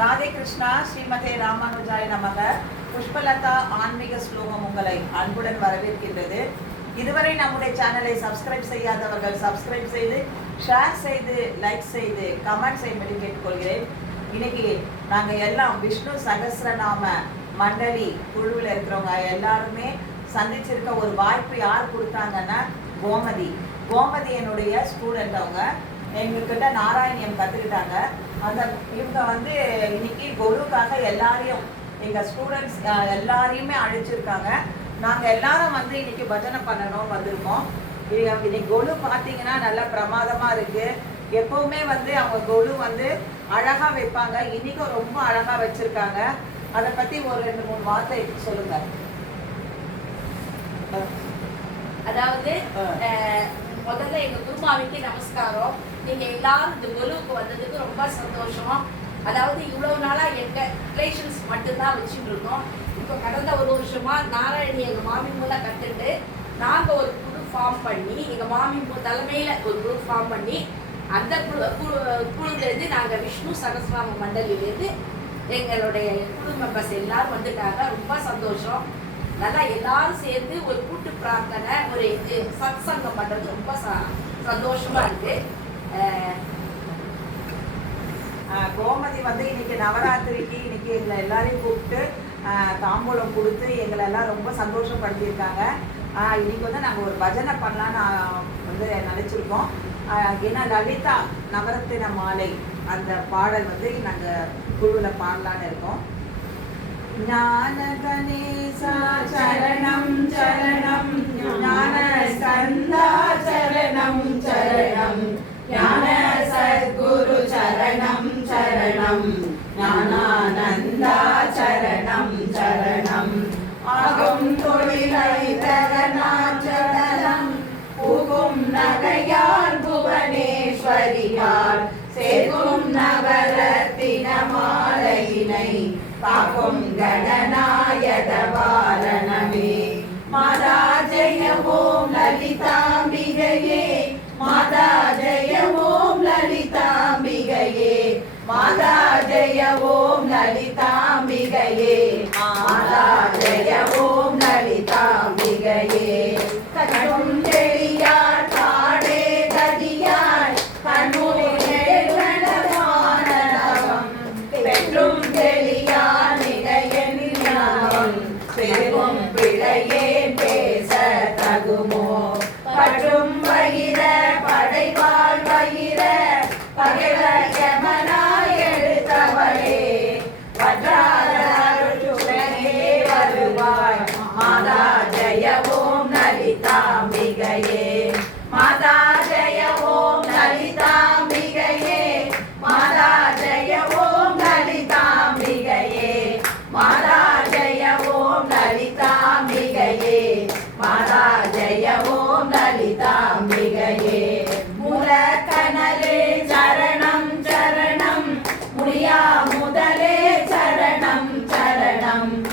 ராதே கிருஷ்ணா ஸ்ரீமதே ராமானுஜாய நமக. புஷ்பலதா ஆன்மீக ஸ்லோகம் உங்களை அன்புடன் வரவேற்கின்றது. இதுவரை நம்முடைய சேனலை சப்ஸ்கிரைப் செய்யாதவர்கள் சப்ஸ்கிரைப் செய்து ஷேர் செய்து லைக் செய்து கமெண்ட் செய்யும்படி கேட்டுக்கொள்கிறேன். இன்னைக்கு நாங்கள் எல்லாம் விஷ்ணு சகசிரநாம மண்டலி குழுவில் இருக்கிறவங்க எல்லாருமே சந்திச்சிருக்க ஒரு வாய்ப்பு யார் கொடுத்தாங்கன்னா கோமதி. கோமதி என்னுடைய ஸ்டூடெண்ட் அவங்க. எங்ககிட்ட நாராயணியம் கற்றுக்கிட்டாங்க அந்த இவங்க வந்து இன்னைக்கு குருக்காக எல்லாரையும் எங்கள் ஸ்டூடெண்ட்ஸ் எல்லாரையுமே அழைச்சிருக்காங்க. நாங்கள் எல்லாரும் வந்து இன்னைக்கு பஜனை பண்ணணும் வந்திருக்கோம். இன்னைக்கு கொலு பார்த்தீங்கன்னா நல்லா பிரமாதமாக இருக்கு. எப்பவுமே வந்து அவங்க கொலு வந்து அழகாக வைப்பாங்க. இன்னைக்கும் ரொம்ப அழகாக வச்சிருக்காங்க. அதை பற்றி ஒரு ரெண்டு மூணு வார்த்தை சொல்லுங்க. அதாவது முதல்ல எங்க குருமாவிக்கு நமஸ்காரம். நீங்க எல்லாரும் இந்த கொலுவுக்கு வந்ததுக்கு ரொம்ப சந்தோஷம். அதாவது இவ்வளவு நாளா எங்க ரிலேஷன்ஸ் மட்டும்தான் வச்சுட்டு இருக்கோம் இப்போ கடந்த ஒரு வருஷமா நாராயணி எங்க மாமி மூலம் கத்துட்டு நாங்க ஒரு குழு ஃபார்ம் பண்ணி எங்க மாமி மூ தலைமையில ஒரு குரூப் ஃபார்ம் பண்ணி அந்த குழு குழு- குழுவிலேருந்து நாங்க விஷ்ணு சரஸ்வாமி மண்டலிலேருந்து எங்களுடைய குழு மெம்பர்ஸ் எல்லாரும் வந்துட்டாங்க. ரொம்ப சந்தோஷம். நல்லா எல்லாரும் சேர்ந்து ஒரு கூட்டு பிரார்த்தனை ஒரு இது சத் சங்கம் பண்றது ரொம்ப ச- சந்தோஷமா இருக்கு. கோமதி வந்து இன்னைக்கு நவராத்திரிக்கு இன்னைக்கு எங்களை எல்லாரையும் கூப்பிட்டு தாம்பூலம் கொடுத்து எங்களை எல்லாம் ரொம்ப சந்தோஷப்படுத்தியிருக்காங்க. ஆஹ் இன்னைக்கு வந்து நாங்கள் ஒரு பஜனை பண்ணலான்னு வந்து நினச்சிருக்கோம். ஏன்னா லலிதா நவரத்தின மாலை அந்த பாடல் வந்து நாங்கள் குழுவில் பாடலான்னு இருக்கோம். ஞான கணேசா சரணம் சரணம். ஞான சந்தா சரணம் சரணம். ஞான சத்குரு சரணம் சரணம் ஞானானந்தா சரணம் சரணம் ஆகும் தொழிலை தரநாச்சரணம் புகும் நகையால் நவரத்தின மாலையினை காக்கும் கணநாயக மாதா ஜெய ஓம் லலிதாம்பிகையே மாதா ஜெய там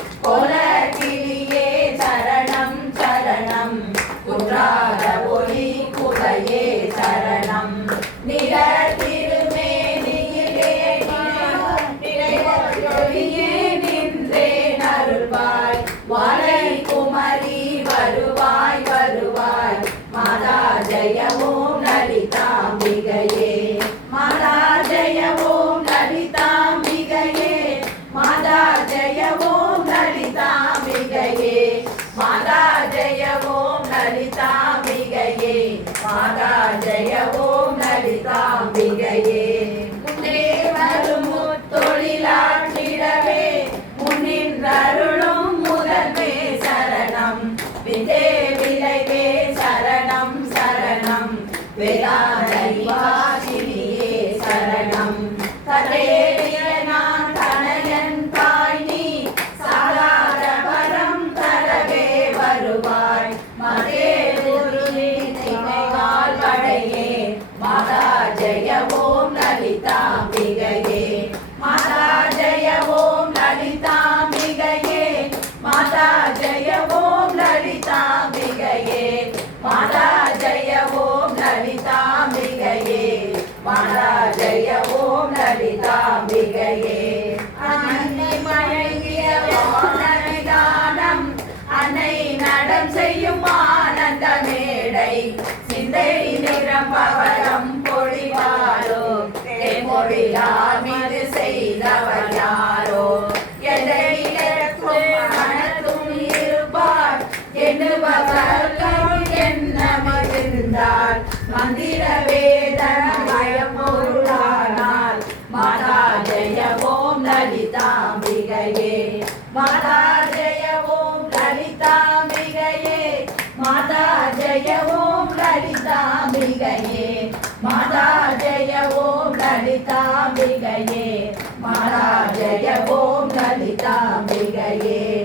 ஜெய ஓம் லலிதாம்பிகையே. மாதா ஜெய ஓம் லலிதாம்பிகையே. மாதா ஜெய ஓம் லலிதாம்பிகையே. மாதா ஜெய ஓம் லலிதாம்பிகையே. மாதா ஜெய ஓம் லலிதாம்பிகையே.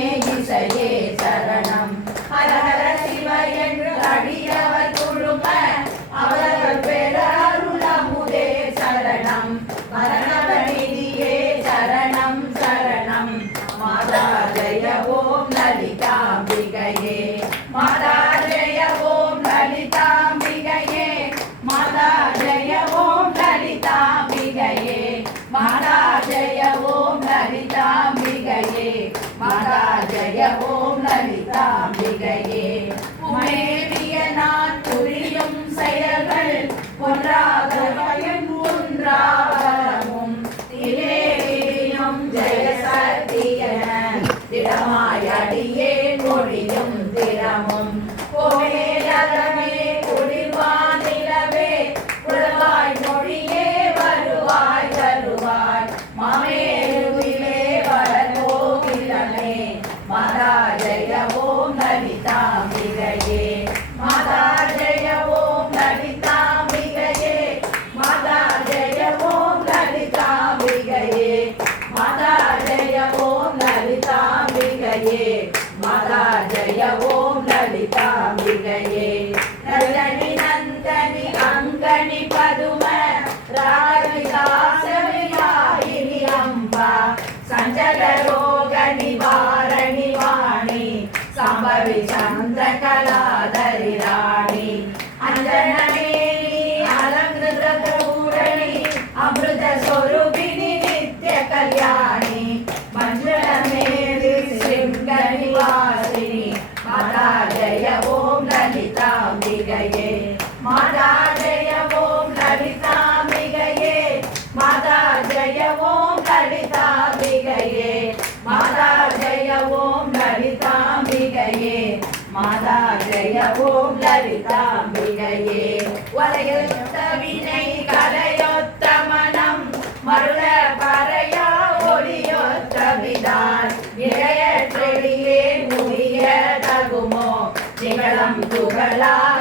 மூர்த்தாம்பிகையே உமேவிய நான் புரியும் செயல்கள் ஒன்றாக ஒன்றாக மாதா ஜய ஓம் லலிதாம்பிகையே. நந்தனி நந்தனி அங்கனி பதும ராகவிதாசவியாயினி அம்பா. சஞ்சல ரோக நிவாரணி வாணி சம்பவி சந்திர கலாதரி ராணி. அஞ்சன தாம்பினையே வரையொத்த வினை கரையொத்த மனம் மருள பறையா ஒளியொத்த விதான். நிறைய செடியே முடிய தகுமோ நிகழம் துகளாக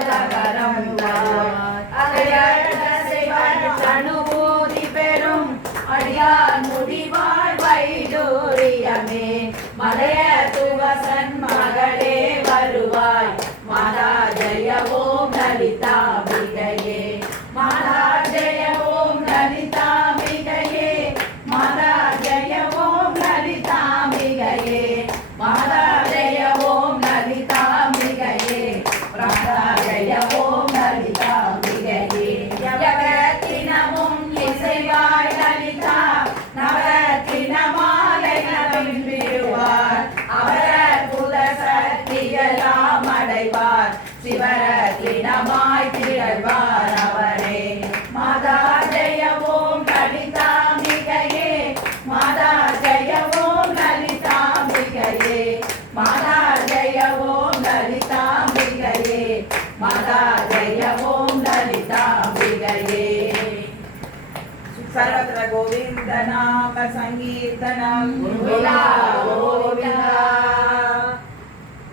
味道 सर्वत्र गोविन्दनाम सङ्कीर्तनं गोविन्द